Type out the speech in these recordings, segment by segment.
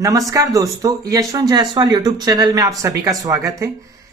नमस्कार दोस्तों, Yashwant Jaiswal YouTube channel में आप सभी का स्वागत है।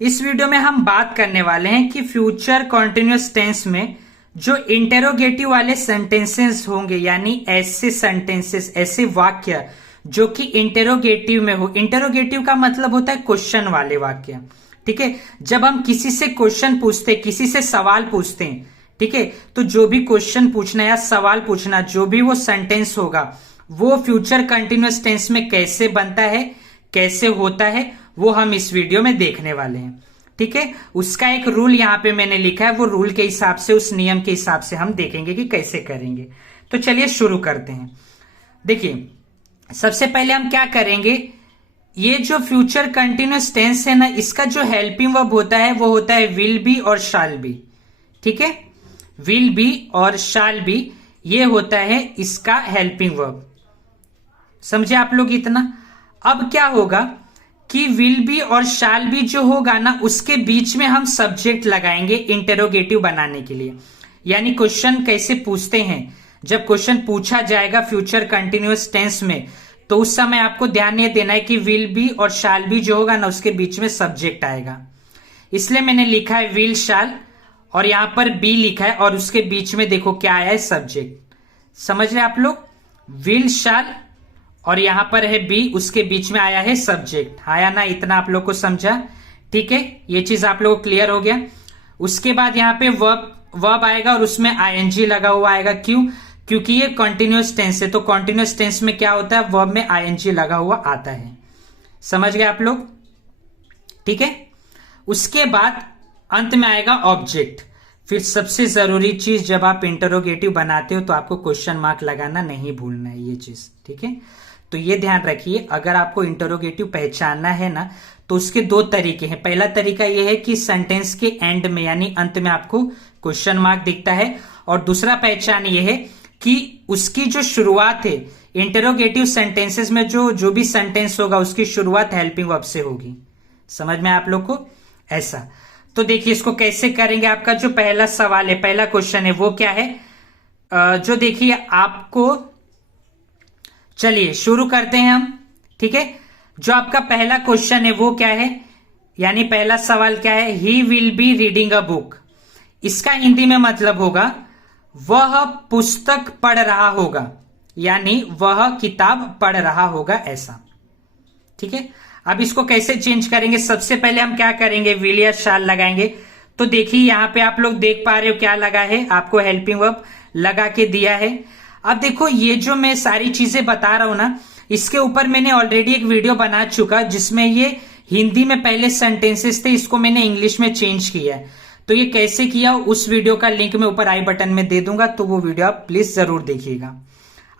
इस वीडियो में हम बात करने वाले हैं कि फ्यूचर कॉन्टिन्यूअस टेंस में जो इंटेरोगेटिव वाले सेंटेंसेस होंगे, यानी ऐसे सेंटेंसेस, ऐसे वाक्य जो कि इंटेरोगेटिव में हो। इंटेरोगेटिव का मतलब होता है क्वेश्चन वाले वाक्य। ठीक है, जब हम किसी से क्वेश्चन पूछते, किसी से सवाल पूछते हैं, ठीक है, तो जो भी क्वेश्चन पूछना या सवाल पूछना, जो भी वो सेंटेंस होगा, वो फ्यूचर कंटिन्यूअस टेंस में कैसे बनता है, कैसे होता है, वो हम इस वीडियो में देखने वाले हैं। ठीक है, उसका एक रूल यहां पे मैंने लिखा है, वो रूल के हिसाब से, उस नियम के हिसाब से हम देखेंगे कि कैसे करेंगे। तो चलिए शुरू करते हैं। देखिए, सबसे पहले हम क्या करेंगे, ये जो फ्यूचर कंटिन्यूअस टेंस है ना, इसका जो हेल्पिंग वर्ब होता है वो होता है विल बी और शाल बी। ठीक है, विल बी और शाल बी, ये होता है इसका हेल्पिंग वर्ब। समझे आप लोग इतना? अब क्या होगा कि विल बी और शाल बी जो होगा ना, उसके बीच में हम सब्जेक्ट लगाएंगे इंटेरोगेटिव बनाने के लिए। यानी क्वेश्चन कैसे पूछते हैं, जब क्वेश्चन पूछा जाएगा फ्यूचर कंटिन्यूअस टेंस में, तो उस समय आपको ध्यान ये देना है कि विल बी और शाल बी जो होगा ना, उसके बीच में सब्जेक्ट आएगा। इसलिए मैंने लिखा है विल शाल, और यहां पर बी लिखा है, और उसके बीच में देखो क्या आया है, सब्जेक्ट। समझ रहे आप लोग? विल शाल और यहां पर है बी, उसके बीच में आया है सब्जेक्ट। आया ना? इतना आप लोग को समझा? ठीक है, ये चीज आप लोग को क्लियर हो गया। उसके बाद यहां पे वर्ब आएगा और उसमें आईएनजी लगा हुआ आएगा। क्यों? क्योंकि ये कॉन्टिन्यूअस टेंस है, तो कॉन्टिन्यूअस टेंस में क्या होता है, वर्ब में आईएनजी लगा हुआ आता है। समझ गए आप लोग? ठीक है, उसके बाद अंत में आएगा ऑब्जेक्ट। फिर सबसे जरूरी चीज, जब आप इंटरोगेटिव बनाते हो तो आपको क्वेश्चन मार्क लगाना नहीं भूलना है, ये चीज। ठीक है, तो ये ध्यान रखिए, अगर आपको इंटरोगेटिव पहचानना है ना, तो उसके दो तरीके हैं। पहला तरीका यह है कि सेंटेंस के एंड में, यानी अंत में आपको क्वेश्चन मार्क दिखता है, और दूसरा पहचान यह है कि उसकी जो शुरुआत है, इंटरोगेटिव सेंटेंसेस में जो भी सेंटेंस होगा, उसकी शुरुआत हेल्पिंग वर्ब से होगी। समझ में आप लोग को? ऐसा। तो देखिए, इसको कैसे करेंगे। आपका जो पहला सवाल है, पहला क्वेश्चन है, वो क्या है, जो देखिए आपको, चलिए शुरू करते हैं हम। ठीक है, जो आपका पहला क्वेश्चन है वो क्या है, यानी पहला सवाल क्या है, he will be reading a book. इसका हिंदी में मतलब होगा वह पुस्तक पढ़ रहा होगा, यानी वह किताब पढ़ रहा होगा, ऐसा। ठीक है, अब इसको कैसे चेंज करेंगे, सबसे पहले हम क्या करेंगे, विल या शाल लगाएंगे। तो देखिए यहां पे आप लोग देख पा रहे हो क्या लगा है, आपको हेल्पिंग वर्ब लगा के दिया है। अब देखो, ये जो मैं सारी चीजें बता रहा हूं ना, इसके ऊपर मैंने ऑलरेडी एक वीडियो बना चुका, जिसमें ये हिंदी में पहले सेंटेंसेस थे, इसको मैंने इंग्लिश में चेंज किया है। तो ये कैसे किया, उस वीडियो का लिंक मैं ऊपर आई बटन में दे दूंगा, तो वो वीडियो आप प्लीज जरूर देखिएगा।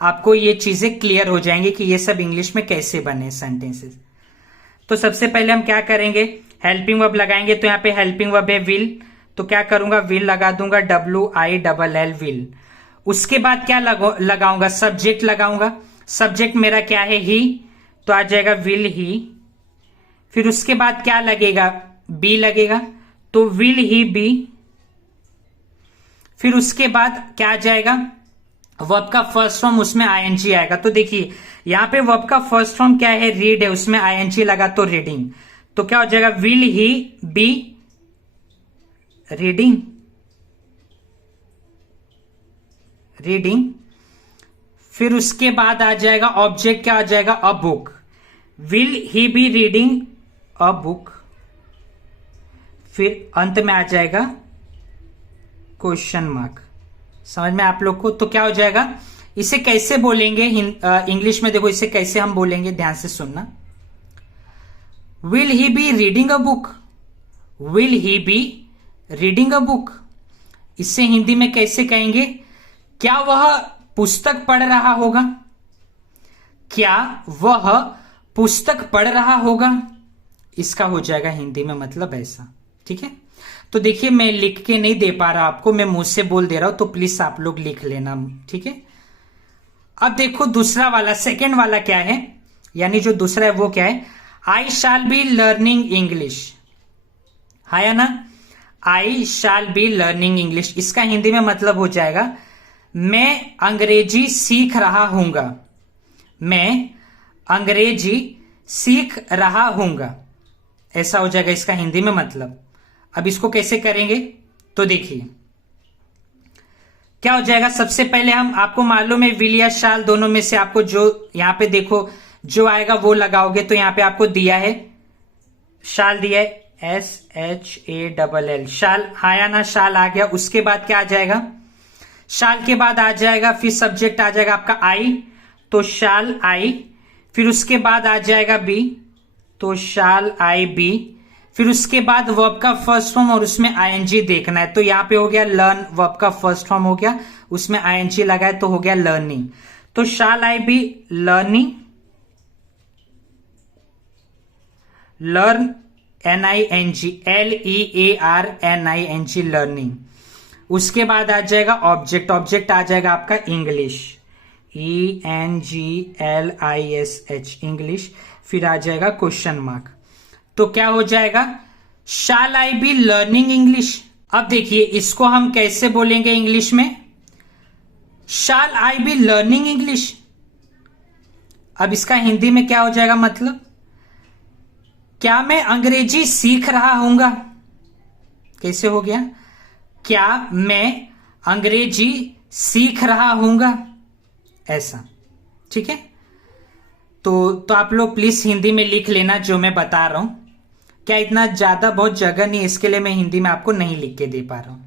आपको ये चीजें क्लियर हो जाएंगी कि ये सब इंग्लिश में कैसे बने सेंटेंसेस। तो सबसे पहले हम क्या करेंगे, हेल्पिंग वर्ब लगाएंगे। तो यहाँ पे हेल्पिंग वर्ब है विल, तो क्या करूंगा, विल लगा दूंगा, WILL, विल। उसके बाद क्या लगाऊंगा, सब्जेक्ट लगाऊंगा। सब्जेक्ट मेरा क्या है, ही, तो आ जाएगा विल ही। फिर उसके बाद क्या लगेगा, बी लगेगा, तो विल ही बी। फिर उसके बाद क्या आ जाएगा, वर्ब का फर्स्ट फॉर्म, उसमें आईएनजी आएगा। तो देखिए यहां पे वर्ब का फर्स्ट फॉर्म क्या है, रीड है, उसमें आईएनजी लगा तो रीडिंग। तो क्या हो जाएगा, will he be reading, reading. फिर उसके बाद आ जाएगा ऑब्जेक्ट, क्या आ जाएगा, a book. Will he be reading a book. फिर अंत में आ जाएगा क्वेश्चन मार्क। समझ में आप लोग को? तो क्या हो जाएगा, इसे कैसे बोलेंगे इंग्लिश में, देखो इसे कैसे हम बोलेंगे, ध्यान से सुनना। Will he be reading a book, will he be reading a book. इससे हिंदी में कैसे कहेंगे, क्या वह पुस्तक पढ़ रहा होगा, क्या वह पुस्तक पढ़ रहा होगा, इसका हो जाएगा हिंदी में मतलब ऐसा। ठीक है, तो देखिए मैं लिख के नहीं दे पा रहा आपको, मैं मुंह से बोल दे रहा हूं, तो प्लीज आप लोग लिख लेना। ठीक है, अब देखो दूसरा वाला, सेकेंड वाला क्या है, यानी जो दूसरा है वो क्या है, आई शैल बी लर्निंग इंग्लिश। है ना, आई शैल बी लर्निंग इंग्लिश। इसका हिंदी में मतलब हो जाएगा मैं अंग्रेजी सीख रहा हूंगा, मैं अंग्रेजी सीख रहा हूंगा, ऐसा हो जाएगा इसका हिंदी में मतलब। अब इसको कैसे करेंगे तो देखिए क्या हो जाएगा। सबसे पहले हम, आपको मालूम है विल या शाल दोनों में से आपको जो यहां पे देखो जो आएगा वो लगाओगे। तो यहां पे आपको दिया है शाल, दिया है SHALL, शाल। हाँ या ना, शाल आ गया। उसके बाद क्या आ जाएगा, शाल के बाद आ जाएगा फिर सब्जेक्ट आ जाएगा आपका आई, तो शाल आई। फिर उसके बाद आ जाएगा बी, तो शाल आई बी। फिर उसके बाद वर्ब का फर्स्ट फॉर्म और उसमें आईएनजी देखना है। तो यहां पे हो गया लर्न, वर्ब का फर्स्ट फॉर्म हो गया, उसमें आईएनजी लगा है तो हो गया लर्निंग। तो shall I be learning, learn NING, LEARNING, learning. उसके बाद आ जाएगा ऑब्जेक्ट, ऑब्जेक्ट आ जाएगा आपका इंग्लिश, ENGLISH, इंग्लिश। फिर आ जाएगा क्वेश्चन मार्क। तो क्या हो जाएगा, शाल आई बी लर्निंग इंग्लिश। अब देखिए इसको हम कैसे बोलेंगे इंग्लिश में, शाल आई बी लर्निंग इंग्लिश। अब इसका हिंदी में क्या हो जाएगा मतलब, क्या मैं अंग्रेजी सीख रहा हूंगा। कैसे हो गया, क्या मैं अंग्रेजी सीख रहा हूंगा, ऐसा। ठीक है, तो आप लोग प्लीज हिंदी में लिख लेना जो मैं बता रहा हूं। क्या इतना ज्यादा बहुत जगह नहीं, इसके लिए मैं हिंदी में आपको नहीं लिख के दे पा रहा हूं।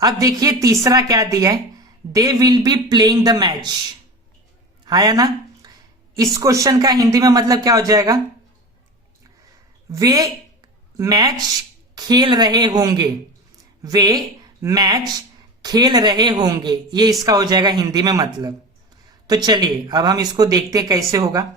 अब देखिए तीसरा क्या दिया है, they will be playing the match. हाँ या ना, इस क्वेश्चन का हिंदी में मतलब क्या हो जाएगा, वे मैच खेल रहे होंगे, वे मैच खेल रहे होंगे, ये इसका हो जाएगा हिंदी में मतलब। तो चलिए अब हम इसको देखते हैं कैसे होगा।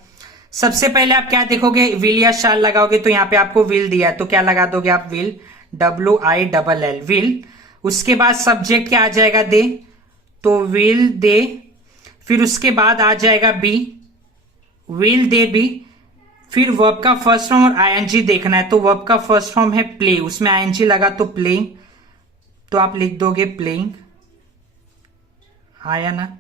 सबसे पहले आप क्या देखोगे, विल या शाल लगाओगे तो यहां पे आपको विल दिया है तो क्या लगा दोगे आप, विल, WILL, विल। उसके बाद सब्जेक्ट क्या आ जाएगा, दे, तो विल दे। फिर उसके बाद आ जाएगा बी, विल दे बी। फिर वर्ब का फर्स्ट फॉर्म और आईएनजी देखना है, तो वर्ब का फर्स्ट फॉर्म है प्ले, उसमें आईएनजी लगा तो प्लेइंग, तो आप लिख दोगे प्लेइंग। आया ना।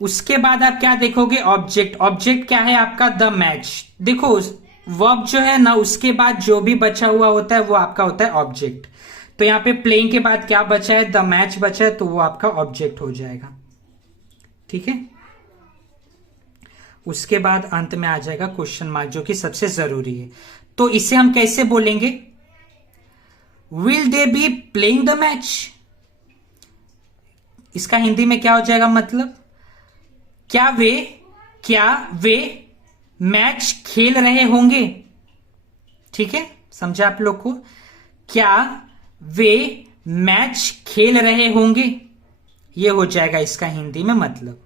उसके बाद आप क्या देखोगे, ऑब्जेक्ट, ऑब्जेक्ट क्या है आपका, द मैच। देखो वर्ब जो है ना उसके बाद जो भी बचा हुआ होता है वो आपका होता है ऑब्जेक्ट। तो यहां पे प्लेइंग के बाद क्या बचा है, द मैच बचा है, तो वो आपका ऑब्जेक्ट हो जाएगा। ठीक है, उसके बाद अंत में आ जाएगा क्वेश्चन मार्क जो कि सबसे जरूरी है। तो इसे हम कैसे बोलेंगे, will they be playing the match. इसका हिंदी में क्या हो जाएगा मतलब, क्या वे मैच खेल रहे होंगे। ठीक है, समझा आप लोग को, क्या वे मैच खेल रहे होंगे, ये हो जाएगा इसका हिंदी में मतलब।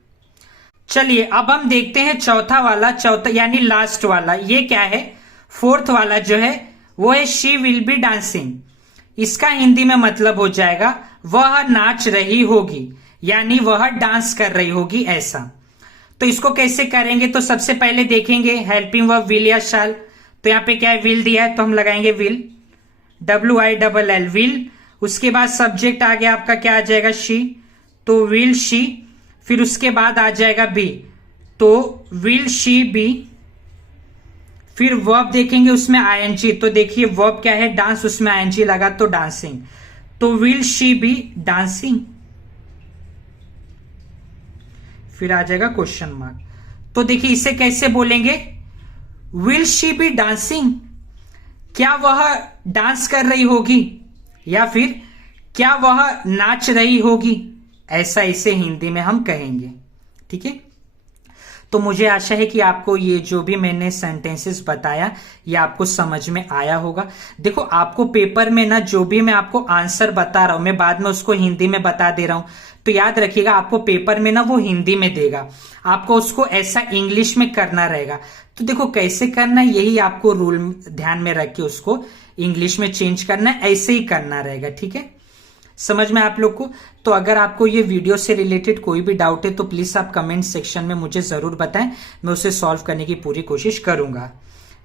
चलिए अब हम देखते हैं चौथा वाला, चौथा यानी लास्ट वाला। ये क्या है, फोर्थ वाला जो है वो है शी विल बी डांसिंग। इसका हिंदी में मतलब हो जाएगा वह नाच रही होगी, यानी वह डांस कर रही होगी, ऐसा। तो इसको कैसे करेंगे, तो सबसे पहले देखेंगे हेल्पिंग वर्ब विल या शाल। तो यहां पे क्या है, विल दिया है तो हम लगाएंगे विल, WILL, विल। उसके बाद सब्जेक्ट आ गया आपका, क्या आ जाएगा, शी, तो विल शी। फिर उसके बाद आ जाएगा बी, तो विल शी बी। फिर वर्ब देखेंगे उसमें आईएनजी, तो देखिए वर्ब क्या है, डांस, उसमें आईएनजी लगा तो डांसिंग, तो विल शी बी डांसिंग। फिर आ जाएगा क्वेश्चन मार्क। तो देखिए इसे कैसे बोलेंगे, विल शी बी डांसिंग, क्या वह डांस कर रही होगी, या फिर क्या वह नाच रही होगी, ऐसा इसे हिंदी में हम कहेंगे। ठीक है, तो मुझे आशा है कि आपको ये जो भी मैंने सेंटेंसेस बताया ये आपको समझ में आया होगा। देखो आपको पेपर में ना जो भी मैं आपको आंसर बता रहा हूं, मैं बाद में उसको हिंदी में बता दे रहा हूं, तो याद रखिएगा आपको पेपर में ना वो हिंदी में देगा, आपको उसको ऐसा इंग्लिश में करना रहेगा। तो देखो कैसे करना है, यही आपको रूल ध्यान में रख के उसको इंग्लिश में चेंज करना है, ऐसे ही करना रहेगा। ठीक है, समझ में आप लोग को। तो अगर आपको ये वीडियो से रिलेटेड कोई भी डाउट है तो प्लीज आप कमेंट सेक्शन में मुझे जरूर बताएं, मैं उसे सॉल्व करने की पूरी कोशिश करूंगा।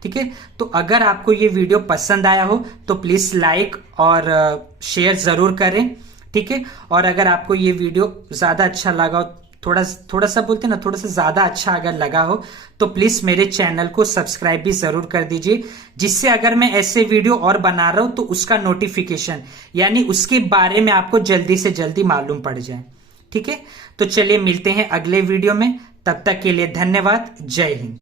ठीक है, तो अगर आपको ये वीडियो पसंद आया हो तो प्लीज लाइक और शेयर जरूर करें। ठीक है, और अगर आपको ये वीडियो ज्यादा अच्छा लगा हो थोड़ा सा बोलते ना, थोड़ा सा ज्यादा अच्छा अगर लगा हो तो प्लीज मेरे चैनल को सब्सक्राइब भी जरूर कर दीजिए, जिससे अगर मैं ऐसे वीडियो और बना रहा हूं तो उसका नोटिफिकेशन यानी उसके बारे में आपको जल्दी से जल्दी मालूम पड़ जाए। ठीक है, तो चलिए मिलते हैं अगले वीडियो में, तब तक के लिए धन्यवाद। जय हिंद।